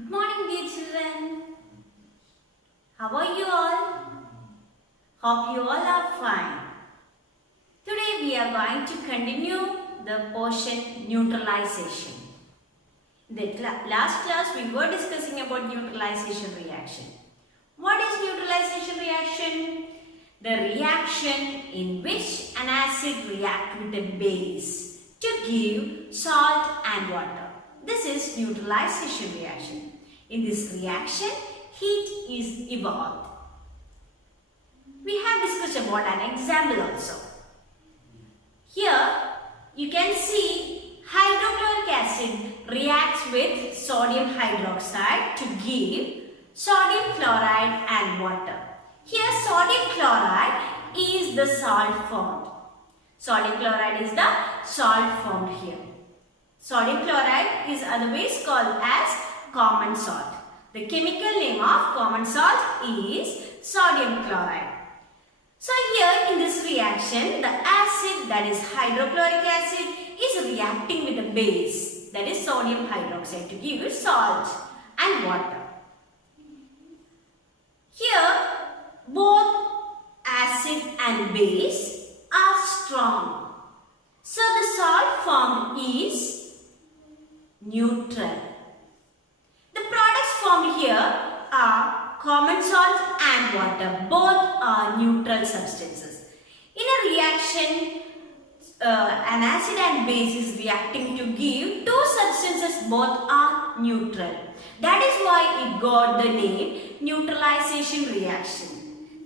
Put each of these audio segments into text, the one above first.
Good morning, dear children. How are you all? Hope you all are fine. Today we are going to continue the portion neutralization. In the last class we were discussing about neutralization reaction. What is neutralization reaction? The reaction in which an acid reacts with a base to give salt and water. This is neutralization reaction. In this reaction, heat is evolved. We have discussed about an example also. Here, you can see hydrochloric acid reacts with sodium hydroxide to give sodium chloride and water. Here, sodium chloride is the salt formed. Sodium chloride is the salt formed here. Sodium chloride is otherwise called as common salt. The chemical name of common salt is sodium chloride. So here in this reaction, the acid, that is hydrochloric acid, is reacting with a base, that is sodium hydroxide, to give salt and water. Here both acid and base are strong. So the salt formed is neutral. The products formed here are common salt and water. Both are neutral substances. In a reaction, an acid and base is reacting to give two substances, both are neutral. That is why it got the name neutralization reaction.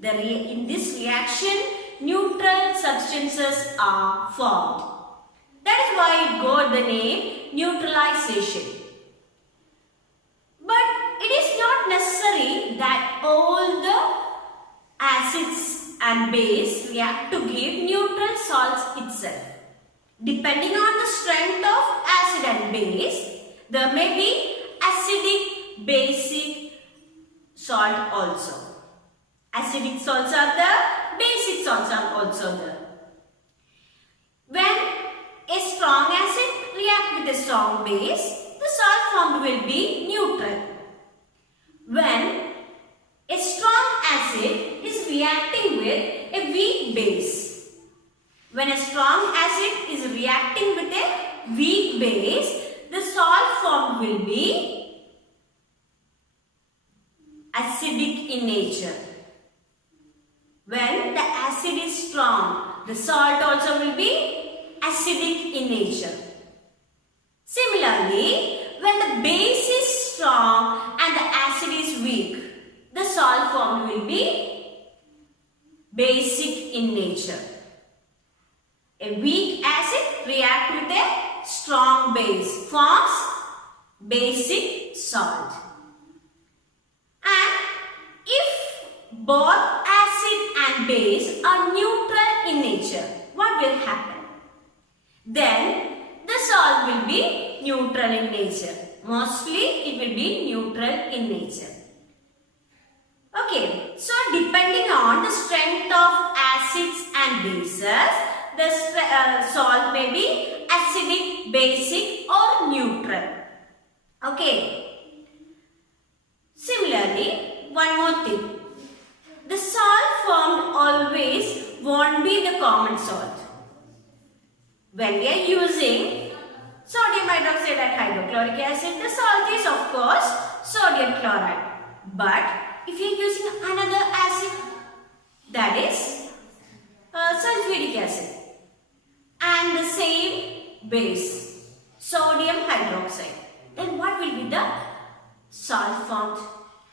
In this reaction, neutral substances are formed. That is why it got the name neutralization. But it is not necessary that all the acids and base react to give neutral salts itself. Depending on the strength of acid and base, there may be acidic, basic salt also. Acidic salts are there, basic salts are also there. When a strong acid reacts with a strong base, the salt formed will be neutral. When a strong acid is reacting with a weak base, when a strong acid is reacting with a weak base, the salt formed will be acidic in nature. When the acid is strong, the salt also will be acidic in nature. Similarly, when the base is strong and the acid is weak, the salt formed will be basic in nature. A weak acid reacts with a strong base, forms basic salt. And if both acid and base are neutral in nature, what will happen? Then the salt will be neutral in nature. Mostly it will be neutral in nature. Okay, so depending on the strength of acids and bases, the salt may be acidic, basic or neutral. Okay. Similarly, one more thing. The salt formed always won't be the common salt. When we are using sodium hydroxide and hydrochloric acid, the salt is of course sodium chloride. But if you are using another acid, that is sulfuric acid, and the same base, sodium hydroxide, then what will be the salt formed?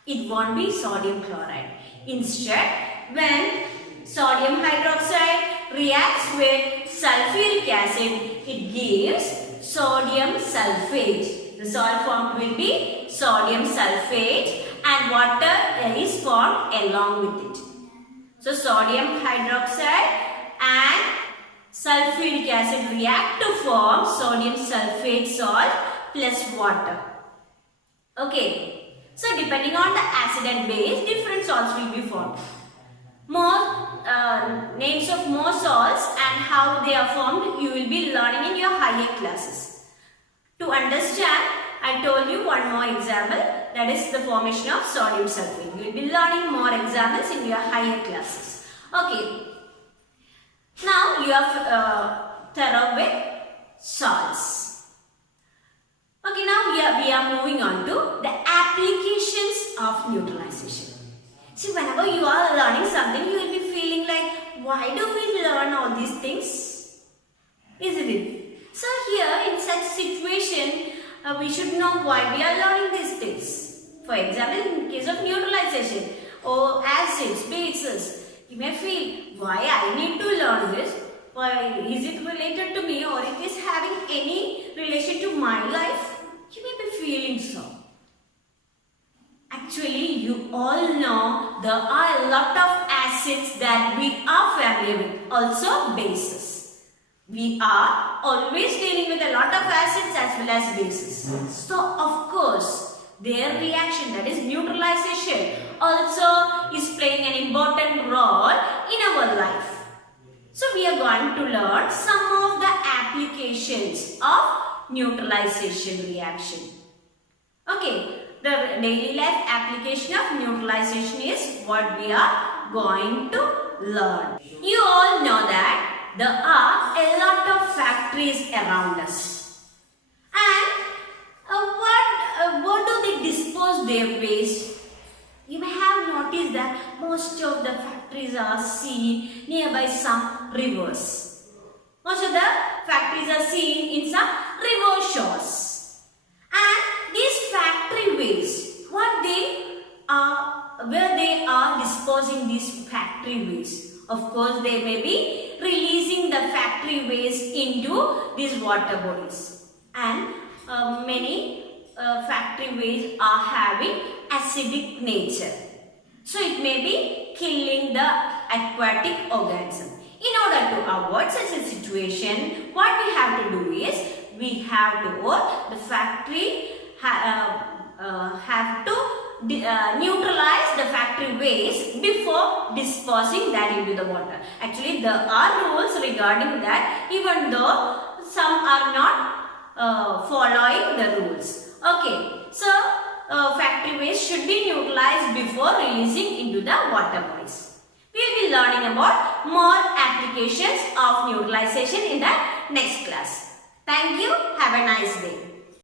It won't be sodium chloride. Instead, when sodium hydroxide reacts with sulfuric acid, it gives sodium sulfate. The salt formed will be sodium sulfate and water is formed along with it. So sodium hydroxide and sulfuric acid react to form sodium sulfate salt plus water. Okay. So depending on the acid and base, different salts will be formed. More names of more salts and how they are formed you will be learning in your higher classes. To understand, I told you one more example, that that is the formation of sodium sulfate. You will be learning more examples in your higher classes. Okay. Now you are thorough with salts. Okay, now we are moving on to the applications of neutralization. See, whenever you are learning something, you will be feeling like, why do we learn all these things? Isn't it? So here in such situation, we should know why we are learning these things. For example, in case of neutralization or acids, bases, you may feel, why I need to learn this? Why is it related to me, or it is having any relation to my life? You may be feeling so. Actually, you all know there are a lot of acids that we are familiar with, also bases. We are always dealing with a lot of acids as well as bases. So, of course, their reaction, that is neutralization, also is playing an important role in our life. So, we are going to learn some of the applications of neutralization reaction. Okay. The daily life application of neutralization is what we are going to learn. You all know that there are a lot of factories around us. And what do they dispose their waste? You may have noticed that most of the factories are seen nearby some rivers. Most of the factories are seen in some river shores. And these factory waste, where they are disposing these factory waste. Of course, they may be releasing the factory waste into these water bodies. And many factory waste are having acidic nature. So, it may be killing the aquatic organism. In order to avoid such a situation, what we have to do is, we have to, or the factory have to neutralize the factory waste before disposing that into the water. Actually, there are rules regarding that, even though some are not following the rules. Okay, so factory waste should be neutralized before releasing into the water bodies. We will be learning about more applications of neutralization in the next class. Thank you. Have a nice day.